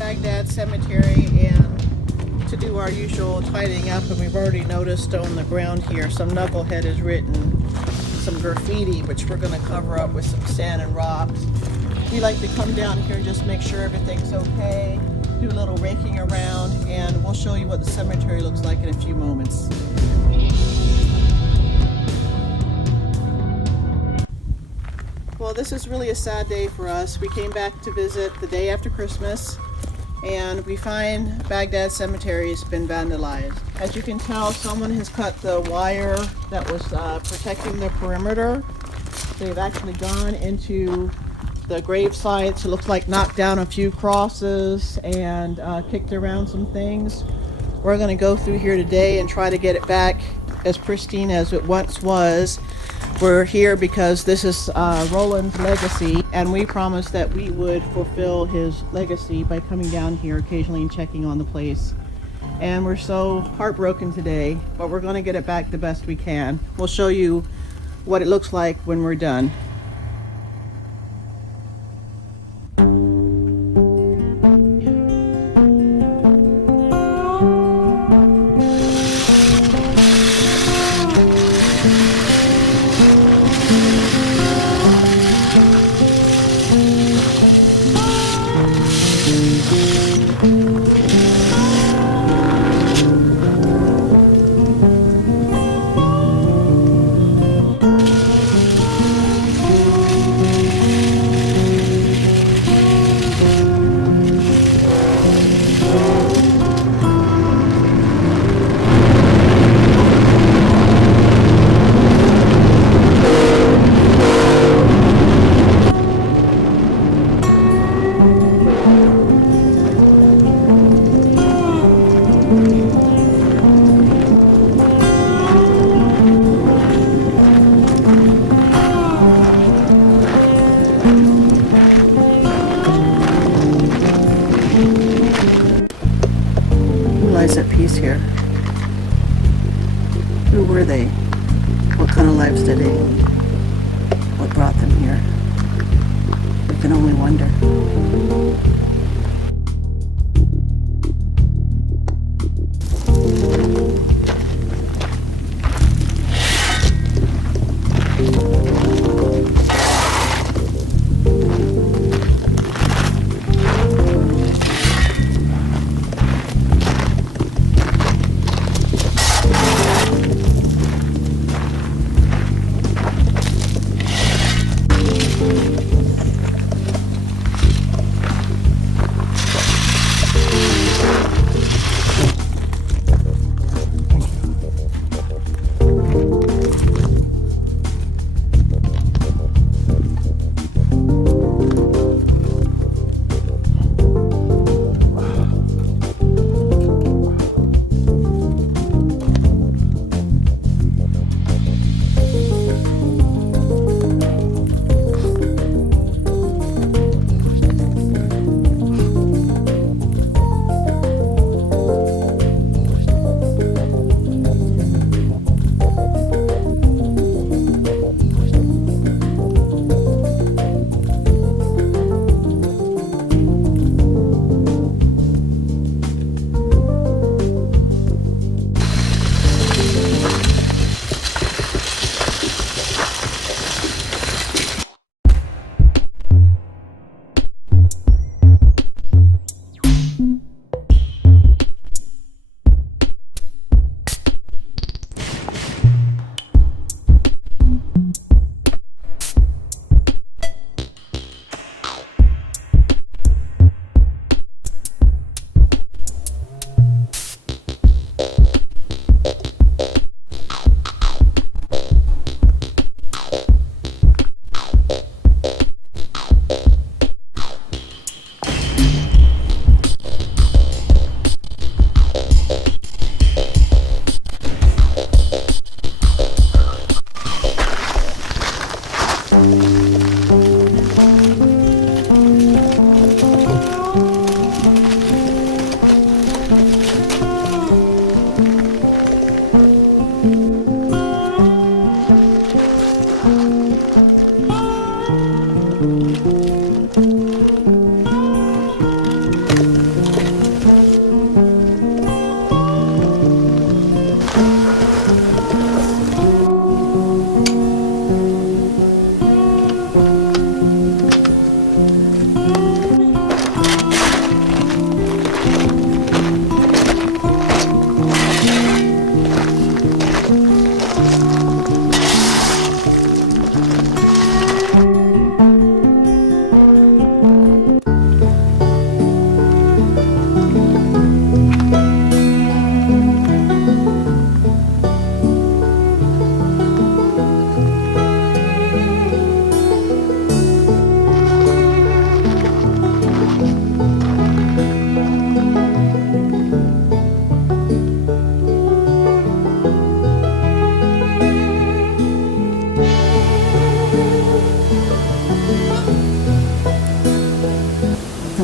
Bagdad Cemetery and to do our usual tidying up, and we've already noticed on the ground here some knucklehead has written some graffiti, which we're going to cover up with some sand and rocks. We like to come down here and just make sure everything's okay, do a little raking around, and we'll show you what the cemetery looks like in a few moments. Well, this is really a sad day for us. We came back to visit the day after Christmas, and we find Bagdad Cemetery has been vandalized. As you can tell, someone has cut the wire that was protecting the perimeter. They've actually gone into the grave sites. It looks like knocked down a few crosses and kicked around some things. We're going to go through here today and try to get it back as pristine as it once was. We're here because this is Roland's legacy, and we promised that we would fulfill his legacy by coming down here occasionally and checking on the place. And we're so heartbroken today, but we're going to get it back the best we can. We'll show you what it looks like when we're done. At peace here. Who were they? What kind of lives did they lead? What brought them here? We can only wonder.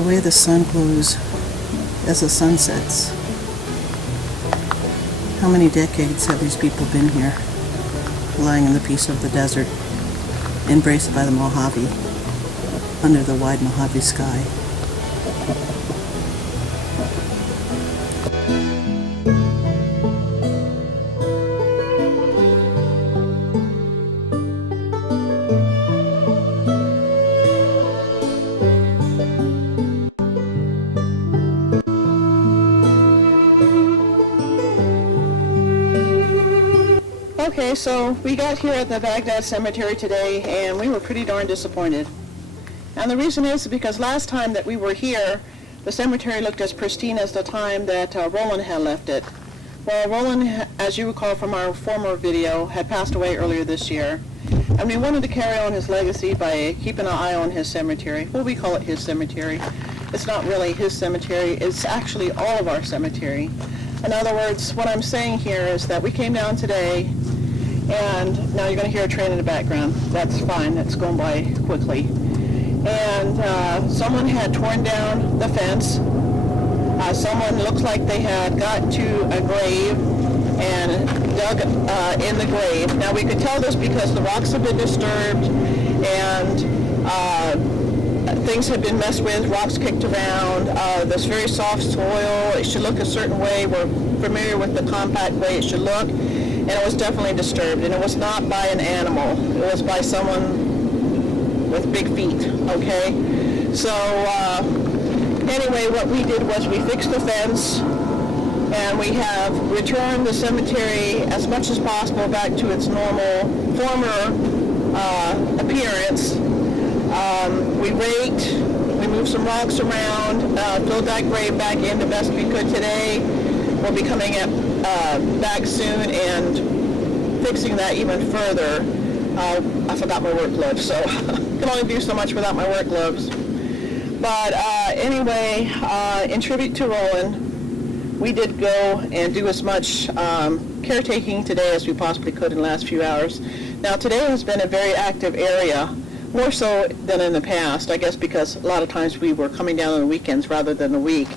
way the sun glows as the sun sets. How many decades have these people been here, lying in the peace of the desert, embraced by the Mojave, under the wide Mojave sky? Okay, so we got here at the Bagdad Cemetery today, and we were pretty darn disappointed. And the reason is because last time that we were here, the cemetery looked as pristine as the time that Roland had left it. Well, Roland, as you recall from our former video, had passed away earlier this year. And we wanted to carry on his legacy by keeping an eye on his cemetery. Well, we call it his cemetery. It's not really his cemetery, it's actually all of our cemetery. In other words, what I'm saying here is that we came down today, and now you're going to hear a train in the background. That's fine, that's going by quickly. And someone had torn down the fence. Someone looked like they had got to a grave and dug in the grave. Now we could tell this because the rocks have been disturbed and things have been messed with, rocks kicked around, this very soft soil. It should look a certain way. We're familiar with the compact way it should look. And it was definitely disturbed, and it was not by an animal. It was by someone with big feet, okay? So anyway, what we did was we fixed the fence, and we have returned the cemetery as much as possible back to its normal former appearance. We raked, we moved some rocks around, filled that grave back in the best we could today. We'll be coming back soon and fixing that even further. I forgot my work gloves, so I can only do so much without my work gloves. But anyway, in tribute to Roland, we did go and do as much caretaking today as we possibly could in the last few hours. Now today has been a very active area, more so than in the past, I guess because a lot of times we were coming down on the weekends rather than the week.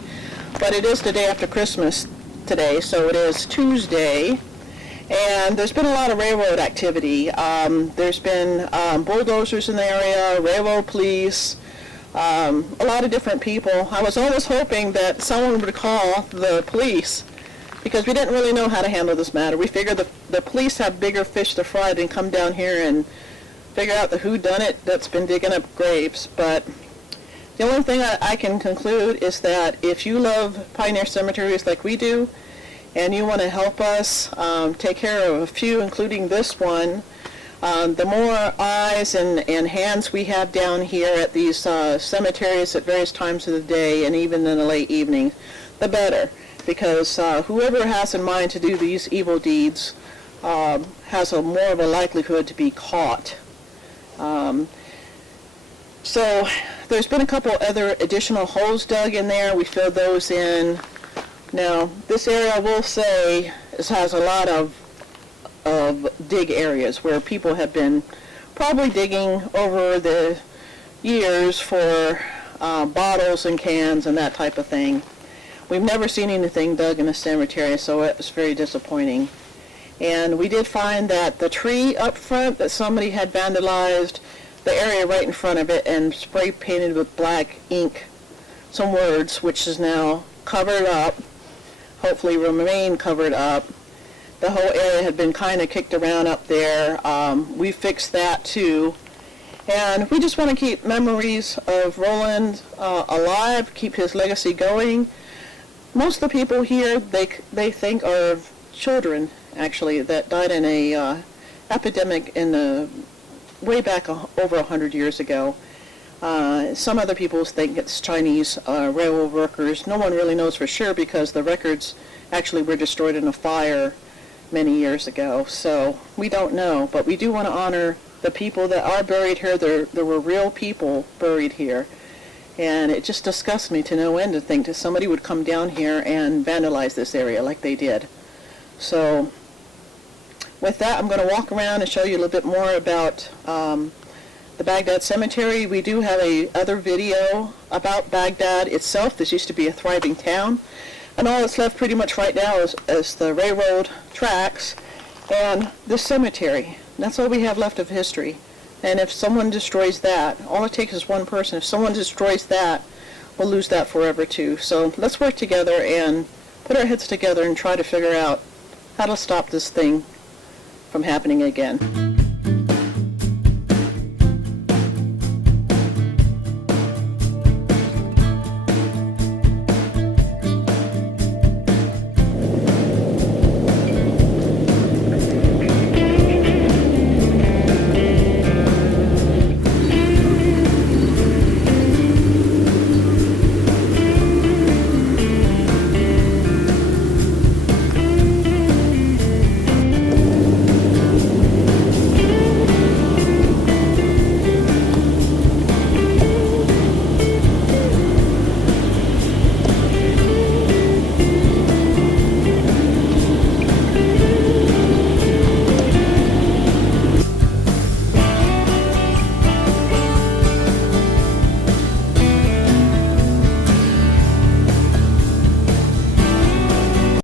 But it is the day after Christmas today, so it is Tuesday, and there's been a lot of railroad activity. There's been bulldozers in the area, railroad police, a lot of different people. I was almost hoping that someone would call the police because we didn't really know how to handle this matter. We figured the police have bigger fish to fry than come down here and figure out the whodunit that's been digging up graves. But the only thing I can conclude is that if you love pioneer cemeteries like we do, and you want to help us take care of a few, including this one, the more eyes and hands we have down here at these cemeteries at various times of the day and even in the late evening, the better. Because whoever has in mind to do these evil deeds has more of a likelihood to be caught. So there's been a couple other additional holes dug in there. We filled those in. Now, this area, I will say, has a lot of dig areas where people have been probably digging over the years for bottles and cans and that type of thing. We've never seen anything dug in a cemetery, so it was very disappointing. And we did find that the tree up front that somebody had vandalized, the area right in front of it, and spray painted with black ink some words, which is now covered up, hopefully remain covered up. The whole area had been kind of kicked around up there. We fixed that too. And we just want to keep memories of Roland alive, keep his legacy going. Most of the people here, they think are children, actually, that died in a epidemic in the way back over 100 years ago. Some other people think it's Chinese railroad workers. No one really knows for sure because the records actually were destroyed in a fire many years ago. So we don't know, but we do want to honor the people that are buried here. There were real people buried here. And it just disgusts me to no end to think that somebody would come down here and vandalize this area like they did. So with that, I'm going to walk around and show you a little bit more about the Bagdad cemetery. We do have a other video about Bagdad itself. This used to be a thriving town, and all that's left pretty much right now is the railroad tracks and this cemetery. That's all we have left of history. And if someone destroys that, all it takes is one person. If someone destroys that, we'll lose that forever too. So let's work together and put our heads together and try to figure out how to stop this thing from happening again.